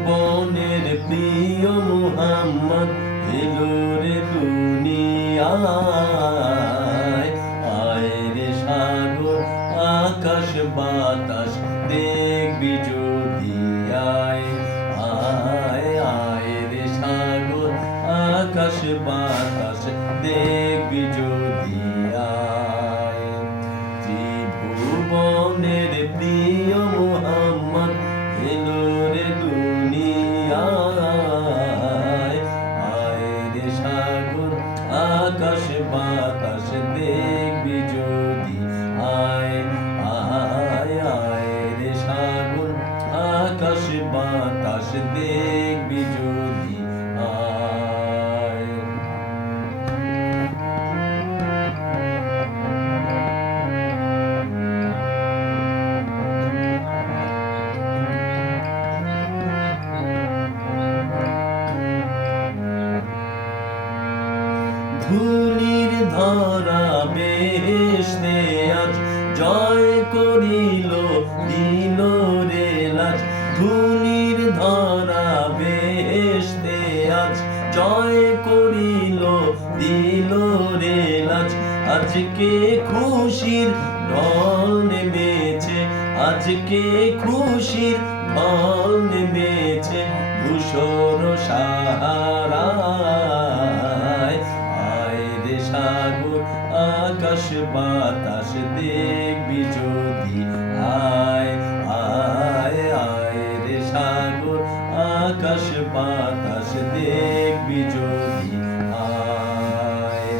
ত্রিভুবনের প্রিয় মুহাম্মদ এলো রে দুনিয়ায়। আয় রে সাগর আকাশ বাতাস দেখবি যদি আয়। আয় আয় রে সাগর আকাশ বাতাস দেখবি যদি আয়। ত্রিভুবনের প্রিয় মুহাম্মদ এলো রে দুনিয়ায়। আয় রে সাগর আকাশ বাতাস দেখবি যদি আয়। আয় আয় রে সাগর আকাশ বাতাস দেখবি যদি আয়। ধুলির ধরা বেহেশতে আজ জয় করিল দিল রে লাজ। ধুলির ধরা বেহেশতে আজ জয় করিল দিল রে লাজ। আজকে খুশির ঢল নেমেছে, আজকে খুশির ঢল নেমেছে ধূসর সাহারায়। আয় রে সাগর আকাশ বাতাস দেখবি যদি আয়। আয় আয় রে সাগর আকাশ বাতাস দেখবি যদি আয়।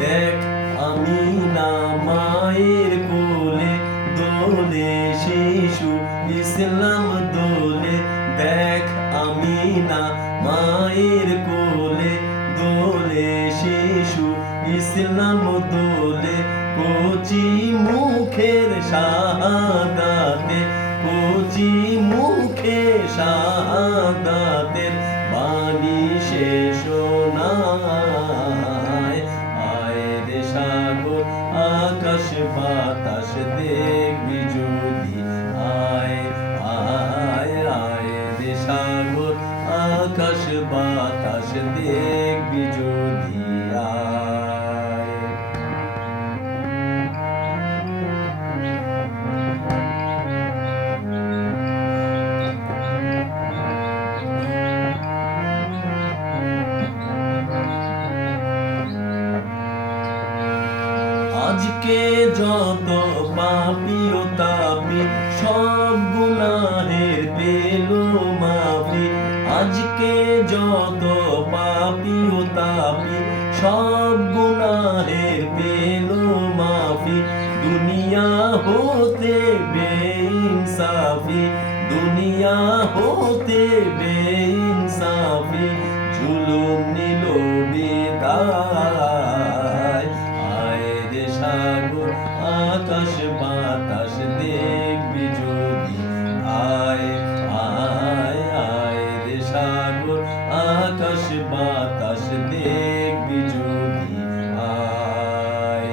দেখ আমিনা মায়ের কোলে দোলে শিশু ইসলাম দোলে। দেখ আমিনা মায়ের কোলে দোলে শিশু ইসলাম দোলে। কচি মুখের শাহাদাতে, কচি মুখে শাহাদাতের বাণী শেষ নাই। আয় রে সাগর আকাশ বাতাস দেখবি যদি আয়। আয় আয় রে সাগর আকাশ বাতাস দেখবি যদি আয়। আজকে যত পাপী ও তাপী সব গুনাহের পেল মাফি। আজকে যত পাপী ও তাপী সব গুনাহের পেল মাফি। দুনিয়া হতে বেইনসাফি, দুনিয়া হতে বেইনসাফি জুলুম নিল বিদায়। আয় রে সাগর আকাশ বাতাস দেখবি যদি আয়। আয় আয় রে সাগর আকাশ বাতাস দেখবি যদি আয়।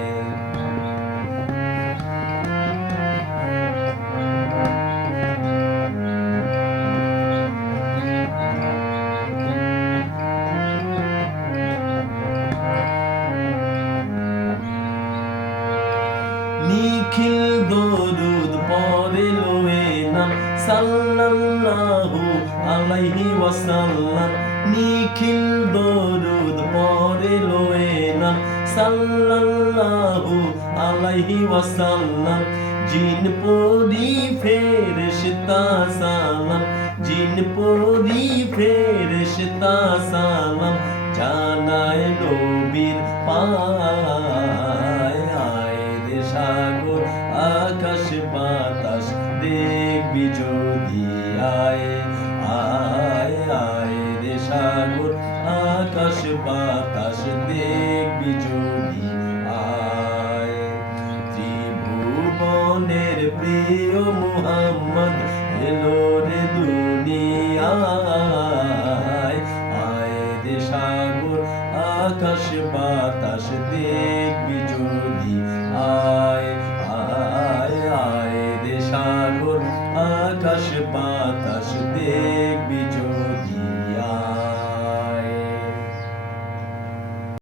নিখিল দরুদ পড়ে লোয়ে নাম সাল্লাল্লাহু আলাইহি ওয়াসাল্লাম। নিখিল দরুদ পড়ে লোয়ে নাম সাল্লাল্লাহু আলাইহি ওয়াসাল্লাম। জিন পরি ফেরেশতা সালাম, জিন পরি ফেরেশতা সালাম জানায় নবীর পায়। আয় রে সাগর আকাশ বাতাস দেখবি যদি আয়। আয় আয় রে সাগর আকাশ বাতাস দেখবি যদি আয়। ত্রিভুবনের প্রিয় প্রিয় মুহাম্মদ এলো রে দুনিয়ায়। আয় রে সাগর আকাশ বাতাস দেখবি যদি, আয় আয় আয় রে সাগর আকাশ বাতাস দেখবি যদি।